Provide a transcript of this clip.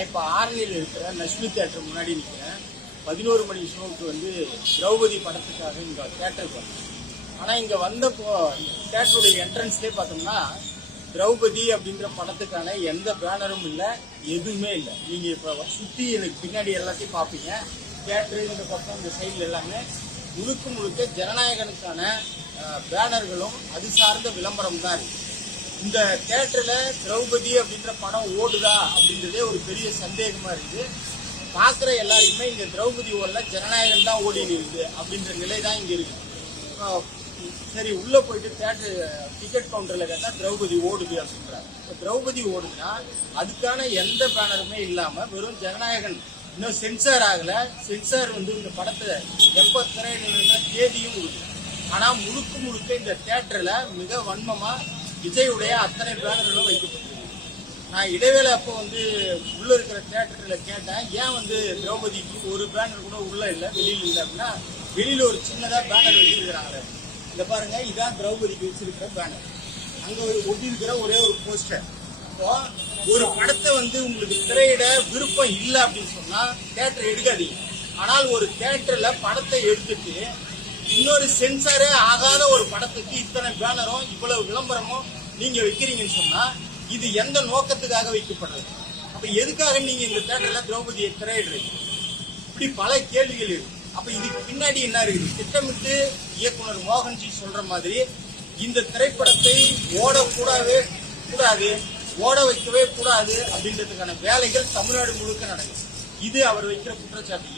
நான் இப்போ ஆரணியில் இருக்கிற லட்சுமி தியேட்டர் முன்னாடி நிற்கிறேன். 11 மணி ஷோவுக்கு வந்து திரௌபதி படத்துக்காக இங்கே தியேட்டருக்கு வந்தேன். ஆனால் இங்கே வந்தப்போ தியேட்டருடைய என்ட்ரன்ஸ்லேயே பார்த்தோம்னா திரௌபதி அப்படின்ற படத்துக்கான எந்த பேனரும் இல்லை, எதுவுமே இல்லை. நீங்கள் இப்போ சுற்றி எனக்கு பின்னாடி எல்லாத்தையும் பார்ப்பீங்க. தியேட்டரு இந்த பக்கம் இந்த சைடில் எல்லாமே முழுக்க முழுக்க ஜனநாயகனுக்கான பேனர்களும் அது சார்ந்த விளம்பரம் தான் இருக்குது. இந்த தியேட்டரில் திரௌபதி அப்படின்ற படம் ஓடுதா அப்படின்றதே ஒரு பெரிய சந்தேகமாக இருக்குது. பார்க்குற எல்லாருக்குமே இங்கே திரௌபதி ஓடல, ஜனநாயகன் தான் ஓடின்னு இருக்குது அப்படின்ற நிலை தான் இங்கே இருக்குது. சரி, உள்ளே போயிட்டு தியேட்டர் டிக்கெட் கவுண்டரில் கேட்டால் திரௌபதி ஓடுது அப்படின்றாங்க. இப்போ திரௌபதி ஓடுதுன்னா அதுக்கான எந்த பேனருமே இல்லாமல் வெறும் ஜனநாயகன் இன்னும் சென்சார் ஆகலை. சென்சார் வந்து இந்த படத்தை எப்போ திரையிடணுன்ற தேதியும் கொடுக்குது. ஆனால் முழுக்க முழுக்க இந்த தியேட்டரில் மிக வன்மமாக விஜயுடைய அத்தனை பேனர்களும் வைக்கப்பட்டிருக்கு. நான் இடைவேளை அப்போ வந்து உள்ளே இருக்கிற தியேட்டரில் கேட்டேன், ஏன் வந்து திரௌபதிக்கு ஒரு பேனர் கூட உள்ளே இல்லை, வெளியில் இல்லை அப்படின்னா, வெளியில் ஒரு சின்னதாக பேனர் வச்சிருக்கிறாங்களே, இதை பாருங்க, இதான் திரௌபதிக்கு வச்சிருக்கிற பேனர். அங்கே ஒரு ஒட்டியிருக்கிற ஒரே ஒரு போஸ்டர். இப்போ ஒரு படத்தை வந்து உங்களுக்கு திரையிட விருப்பம் இல்லை அப்படின்னு சொன்னால் தியேட்டர் எடுக்காதீங்க. ஆனால் ஒரு தியேட்டரில் படத்தை எடுத்துட்டு இன்னொரு சென்சாரே ஆகாத ஒரு படத்துக்கு இத்தனை பேனரும் இவ்வளவு விளம்பரமும் நீங்க வைக்கிறீங்கன்னு சொன்னா இது எந்த நோக்கத்துக்காக வைக்கப்படுறது? அப்ப எதுக்காக நீங்க இந்த தியேட்டர்ல திரௌபதியை திரையிடுறீங்க? இப்படி பல கேள்விகள் இருக்கு. அப்ப இதுக்கு பின்னாடி என்ன இருக்குது? திட்டமிட்டு இயக்குனர் மோகன்ஜி சொல்ற மாதிரி இந்த திரைப்படத்தை ஓடக்கூடாது, ஓட வைக்கவே கூடாது அப்படின்றதுக்கான வேலைகள் தமிழ்நாடு முழுக்க நடக்குது. இது அவர் வைக்கிற குற்றச்சாட்டு.